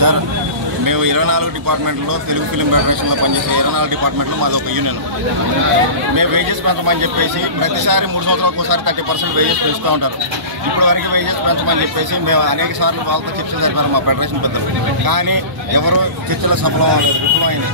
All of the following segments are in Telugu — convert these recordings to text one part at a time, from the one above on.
సార్ మేము 24 డిపార్ట్మెంట్లో తెలుగు ఫిలిం ఫెడరేషన్లో పనిచేసే 24 డిపార్ట్మెంట్లో మాది ఒక యూనియన్. మేము వేజెస్ పెంచమని చెప్పేసి ప్రతిసారి 3 సంవత్సరాలకు ఒకసారి 30% వేజెస్ పెంచుతూ ఉంటారు. ఇప్పుడు వరకు వేజెస్ పెంచమని చెప్పేసి మేము అనేక సార్లు వాళ్ళతో చర్చలు జరిపారు మా ఫెడరేషన్ పెద్దలు. కానీ ఎవరు చర్చలో విఫలమైంది.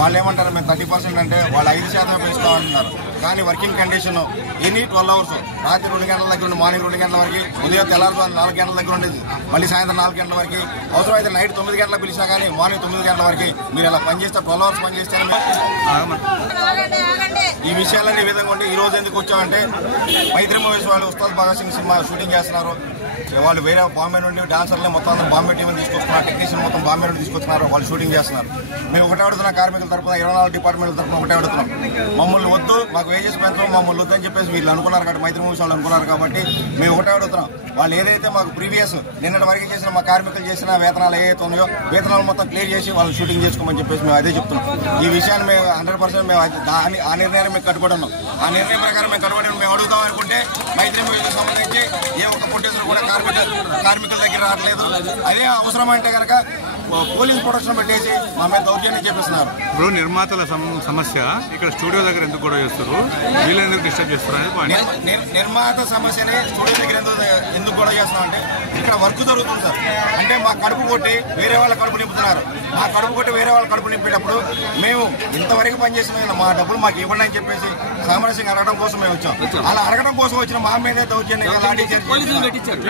వాళ్ళు ఏమంటారు, మేము 30% అంటే వాళ్ళు 5% పెంచుతామంటున్నారు. కానీ వర్కింగ్ కండిషన్ ఎనీ 12 అవర్స్, రాత్రి 2 గంటల దగ్గర నుండి మార్నింగ్ 2 గంటల వరకు, ఉదయం తెల్లారుజాము 4 గంటల దగ్గర ఉండేది, మళ్ళీ సాయంత్రం 4 గంటల వరకు, అవసరమైతే నైట్ 9 గంటలకు పిలిచినా కానీ మార్నింగ్ 9 గంటల వరకు మీరు ఇలా పనిచేస్తే 12 అవర్స్ పనిచేస్తే ఈ విషయాలన్నీ ఈ విధంగా ఉంటే ఈ రోజు ఎందుకు వచ్చామంటే మైత్రి మూవీస్ వాళ్ళు ఉస్తాద్ భగత్ సింగ్ సినిమా షూటింగ్ చేస్తున్నారు. వాళ్ళు వేరే బాంబే నుండి డాన్సర్లు మొత్తం అందరూ బాంబే టీం తీసుకొస్తున్నారు, టెక్నీషియన్ మొత్తం బాంబే నుండి తీసుకొస్తున్నారు, వాళ్ళు షూటింగ్ చేస్తున్నారు. మేము ఒకటే అడుగుతున్నాం, కార్మికుల తరఫున 24 డిపార్ట్మెంట్ల తరఫున ఒకటే అడుగుతున్నాం, మమ్మల్ని వద్దు, మాకు వేజెస్ పెంచడం మమ్మల్ని వద్దు అని చెప్పేసి వీళ్ళు అనుకున్నారు కాబట్టి, మైత్రి మూవీస్ వాళ్ళు అనుకున్నారు కాబట్టి మేము ఒకటే అడుగుతున్నాం. వాళ్ళు ఏదైతే మాకు ప్రీవియస్ నిన్నటి వరకు చేసిన మా కార్మికులు చేసిన వేతనాలు ఏవైతే ఉన్నాయో వేతనాలు మొత్తం క్లియర్ చేసి వాళ్ళు షూటింగ్ చేసుకోమని చెప్పేసి మేము అదే చెప్తున్నాం. ఈ విషయాన్ని మేము 100% మేము ఆ నిర్ణయాన్ని మేము కట్టుబడి ఉన్నాం. ఆ నిర్ణయం ప్రకారం మేము కట్టుబడి మేము అడుగుతాం అనుకుంటే మైత్రి మూవీకి సంబంధించి ఏ ఒక్క ప్రొడ్యూసర్ కూడా కార్మికుల దగ్గర రావట్లేదు. అదే అవసరం అంటే కనుక పోలీస్ ప్రొటెక్షన్ పెట్టేసి మా మీద దౌర్జన్యం చేపిస్తున్నారు. ఇప్పుడు నిర్మాతల సమస్య ఇక్కడ స్టూడియో దగ్గర ఎందుకు కూడా చేస్తారు, వీళ్ళు ఎందుకు డిస్టర్బ్ చేస్తారు? నిర్మాత సమస్యని స్టూడియో దగ్గర ఎందుకు కూడా చేస్తున్నాం అంటే ఇక్కడ వర్క్ జరుగుతుంది సార్. అంటే మా కడుపు కొట్టి వేరే వాళ్ళ కడుపు నింపుతున్నారు. మా కడుపు కొట్టి వేరే వాళ్ళ కడుపు నింపేటప్పుడు మేము ఇంతవరకు పనిచేసిన మా డబ్బులు మాకు ఇవ్వండి అని చెప్పేసి సామరస్యంగా అడగడం కోసం మేము వచ్చాం. అలా అడగడం కోసం వచ్చిన మా మీదే దౌర్జన్యంగా లాఠీ చార్జ్